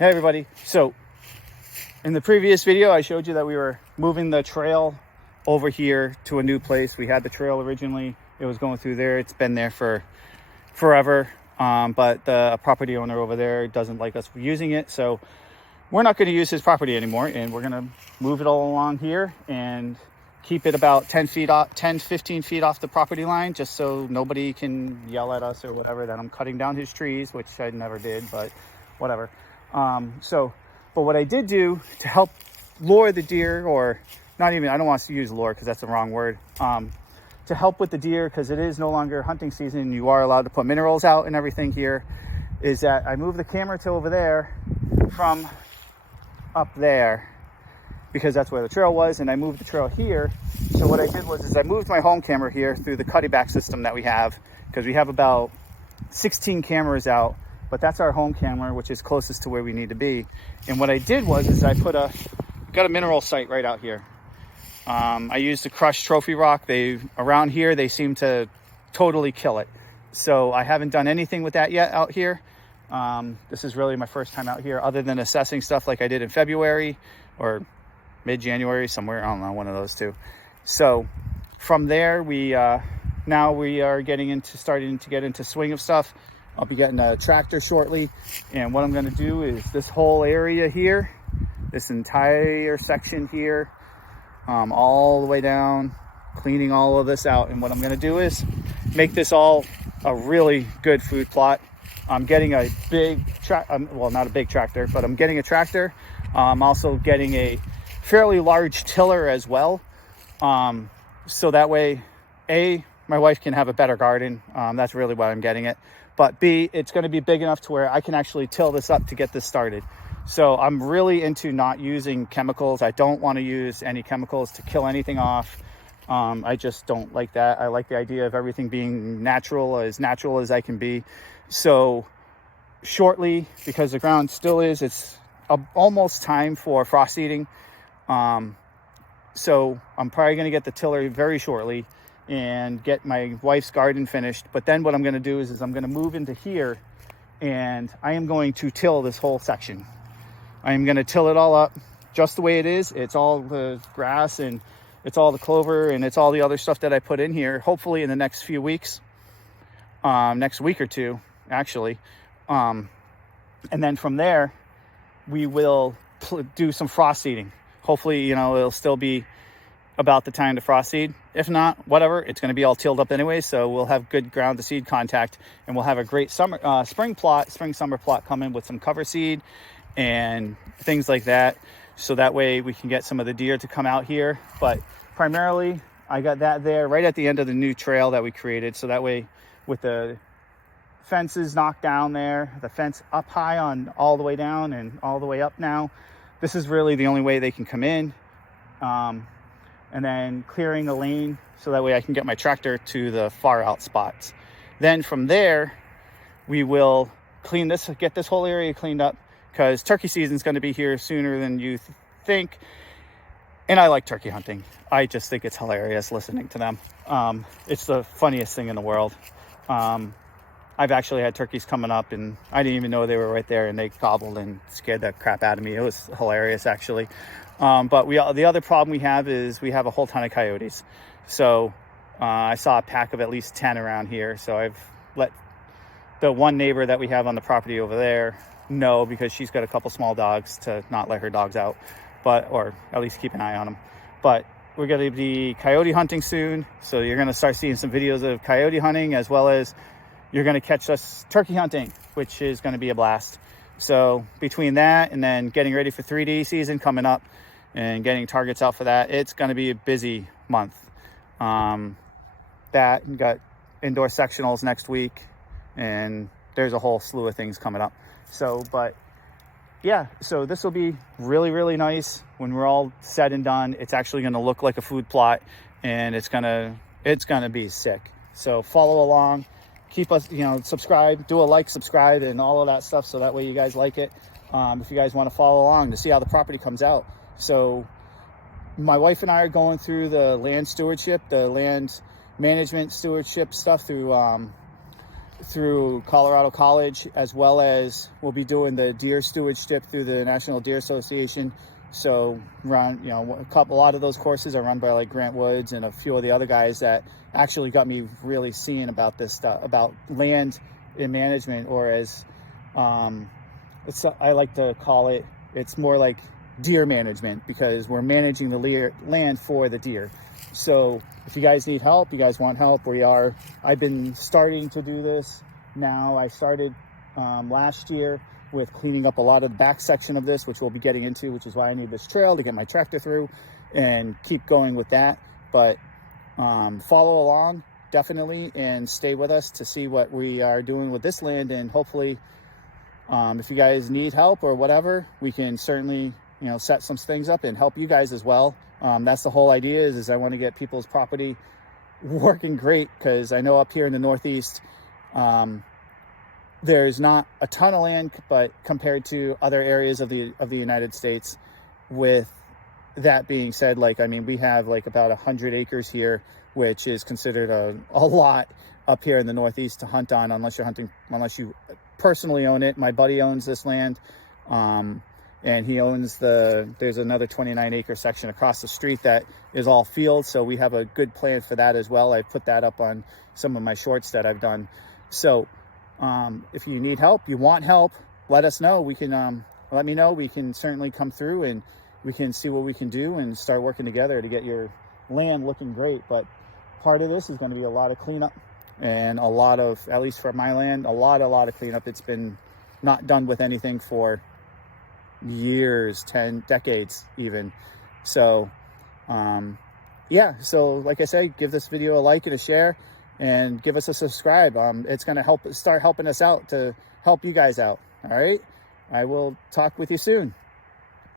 Hey everybody, so in the previous video I showed you that we were moving the trail over here to a new place. We had the trail originally, it was going through there, it's been there for forever, but the property owner over there doesn't like us using it, so we're not going to use his property anymore, and we're going to move it all along here and keep it about 10 15 feet off the property line, just so nobody can yell at us or whatever that I'm cutting down his trees, which I never did, but whatever. But what I did do to help lure the deer, or not even, I don't want to use lure because that's the wrong word, to help with the deer, because it is no longer hunting season and you are allowed to put minerals out and everything here, is that I moved the camera to over there from up there, because that's where the trail was, and I moved the trail here. So what I did was I moved my home camera here through the cutty back system that we have, because we have about 16 cameras out, but that's our home camera, which is closest to where we need to be. And what I did was I got a mineral site right out here. I used a crushed trophy rock. Around here they seem to totally kill it, so I haven't done anything with that yet out here. This is really my first time out here, other than assessing stuff like I did in February or mid-January, somewhere, I don't know, one of those two. So from there, now we are starting to get into swing of stuff. I'll be getting a tractor shortly, and what I'm going to do is this whole area here, this entire section here, all the way down, cleaning all of this out. And what I'm going to do is make this all a really good food plot. I'm getting a big well, not a big tractor, but I'm getting a tractor. I'm also getting a fairly large tiller as well, so that way, A, my wife can have a better garden. That's really why I'm getting it. But B, it's going to be big enough to where I can actually till this up to get this started. So I'm really into not using chemicals. I don't want to use any chemicals to kill anything off. I just don't like that. I like the idea of everything being natural as I can be. So shortly, because the ground still it's almost time for frost eating. So I'm probably going to get the tiller very shortly and get my wife's garden finished. But then what I'm going to do is I'm going to move into here, and I am going to till this whole section. I am going to till it all up just the way it is. It's all the grass, and it's all the clover, and it's all the other stuff that I put in here, hopefully in the next few weeks, next week or two, actually. And then from there, we will do some frost seeding. Hopefully, it'll still be about the time to frost seed. If not, whatever, it's going to be all tilled up anyway, so we'll have good ground to seed contact, and we'll have a great spring summer plot coming with some cover seed and things like that, so that way we can get some of the deer to come out here. But primarily, I got that there right at the end of the new trail that we created, so that way, with the fences knocked down there, the fence up high on all the way down and all the way up now, this is really the only way they can come in. And then clearing a lane so that way I can get my tractor to the far out spots. Then from there, we will get this whole area cleaned up, because turkey season is going to be here sooner than you think. And I like turkey hunting. I just think it's hilarious listening to them. It's the funniest thing in the world. I've actually had turkeys coming up, and I didn't even know they were right there, and they gobbled and scared the crap out of me. It was hilarious, actually. But the other problem we have is we have a whole ton of coyotes. So I saw a pack of at least 10 around here. So I've let the one neighbor that we have on the property over there know, because she's got a couple small dogs, to not let her dogs out, or at least keep an eye on them. But we're going to be coyote hunting soon. So you're going to start seeing some videos of coyote hunting, as well as you're going to catch us turkey hunting, which is going to be a blast. So between that and then getting ready for 3D season coming up and getting targets out for that, it's going to be a busy month. That, we got indoor sectionals next week, and there's a whole slew of things coming up. So, but yeah, so this will be really, really nice when we're all said and done. It's actually going to look like a food plot, and it's going to be sick. So follow along. Keep us, subscribe, do a like, subscribe, and all of that stuff, so that way you guys like it. If you guys want to follow along to see how the property comes out. So my wife and I are going through the land stewardship, the land management stewardship stuff through through Colorado College, as well as we'll be doing the deer stewardship through the National Deer Association. So run, a lot of those courses are run by like Grant Woods and a few of the other guys that actually got me really seeing about this stuff, about land in management, or as I like to call it, it's more like deer management, because we're managing the land for the deer. So if you guys need help, you guys want help, I've been starting to do this now. I started last year with cleaning up a lot of the back section of this, which we'll be getting into, which is why I need this trail to get my tractor through and keep going with that. But follow along definitely and stay with us to see what we are doing with this land. And hopefully if you guys need help or whatever, we can certainly set some things up and help you guys as well. That's the whole idea, is I want to get people's property working great, because I know up here in the Northeast, there's not a ton of land, but compared to other areas of the United States. With that being said, we have like about 100 acres here, which is considered a lot up here in the Northeast to hunt on, unless you personally own it. My buddy owns this land, and he owns there's another 29-acre section across the street that is all field. So we have a good plan for that as well. I put that up on some of my shorts that I've done. So if you need help, you want help, let us know. We can let me know. We can certainly come through and we can see what we can do and start working together to get your land looking great. But part of this is going to be a lot of cleanup, and a lot of, at least for my land, a lot of cleanup. It's been not done with anything for years, 10 decades even. So yeah, so like I say, give this video a like and a share, and give us a subscribe. It's going to start helping us out to help you guys out. All right, I will talk with you soon.